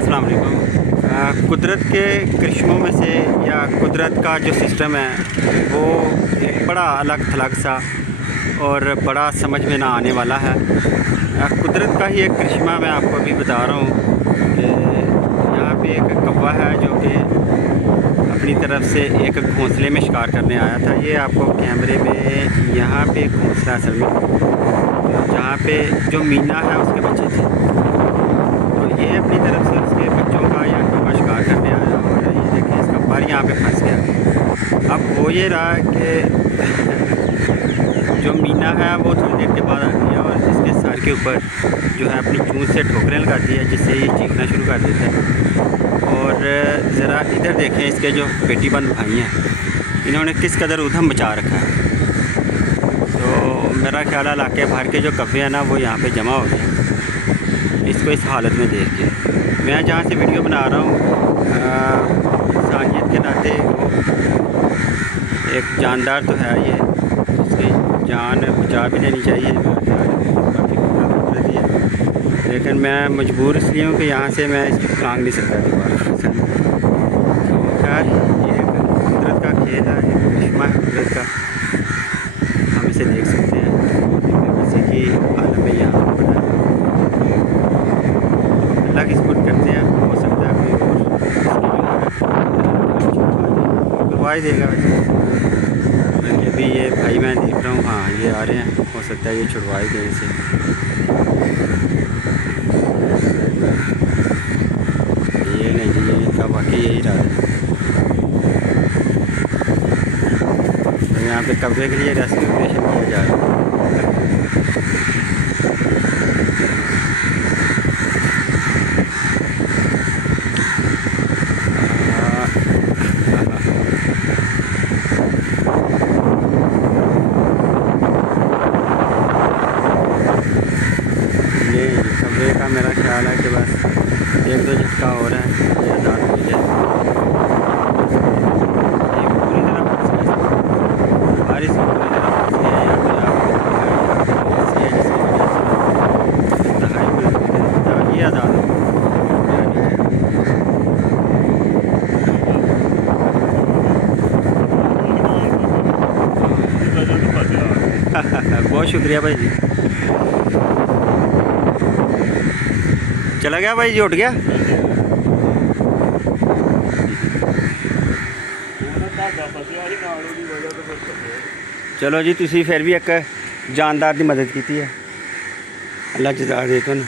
अस्सलाम वालेकुम। कुदरत के करिश्मों में से या कुदरत का जो सिस्टम है वो एक बड़ा अलग थलग सा और बड़ा समझ में ना आने वाला है। कुदरत का ही एक करिश्मा मैं आपको अभी बता रहा हूँ कि यहाँ पे एक कौवा है जो कि अपनी तरफ से एक घोंसले में शिकार करने आया था। ये आपको कैमरे में यहाँ पे घोंसला असल में जहाँ पे जो मीना है उसके बच्चे थे, तो ये अपनी तरफ से उसके बच्चों का या अंडों का शिकार करने आया और ये देखिए इसका पर यहाँ पे फंस गया। अब हो ये रहा कि जो मीना है वो थोड़ी देर के बाद आती है और इसके सर के ऊपर जो है अपनी चूंच से ठोकरें लगाती है, जिससे ये चीखना शुरू कर देता है। और ज़रा इधर देखें, इसके जो बेटीबंद भाई हैं इन्होंने किस कदर उधम बचा रखा है। तो मेरा ख्याल है इलाके भर के जो कब्जे हैं ना वो यहाँ पे जमा हो गए इसको इस हालत में देख के। मैं जहाँ से वीडियो बना रहा हूँ इंसानियत के नाते एक जानदार तो है ये, इसकी जान बचा भी लेनी चाहिए, काफ़ी कुदरती है, लेकिन मैं मजबूर इसलिए हूँ कि यहाँ से मैं इसको फ्लांग नहीं सकता दोबारा। तो खैर ये कुदरत का खेल है, एक करिश्मा है कुदरत का, हम इसे देख सकते हैं किसी की आलम में यहाँ पर बना है। अल्लाह की सपोर्ट करते हैं, हो सकता है कोई और इसकी जो है करवा ही देगा। वैसे अभी ये भाई मैं देख रहा हूँ, हाँ ये आ रहे हैं, हो सकता है ये छुड़वा ही दें इसे। ये नहीं जी, ये इनका वाकई यही रहा है। तो यहाँ पे कब्जे के लिए रेस्क्यू ऑपरेशन किया जा रहा है। ये कब्जे का मेरा ख्याल है कि बस एक दो झटका हो रहा है, ये आज़ाद हो जाए। ये पूरी तरह फंस गया, बारिश में पूरी तरह फंस गया। यहाँ पे आप ऐसी है जिसकी वजह से दहाई में ये आज़ाद हो बहुत शुक्रिया भाई जी। चला गया भाई जी, उठ गया। चलो जी, तुसी फिर भी एक जानदार की मदद की है, अल्लाह जज़ा दे तुहानू।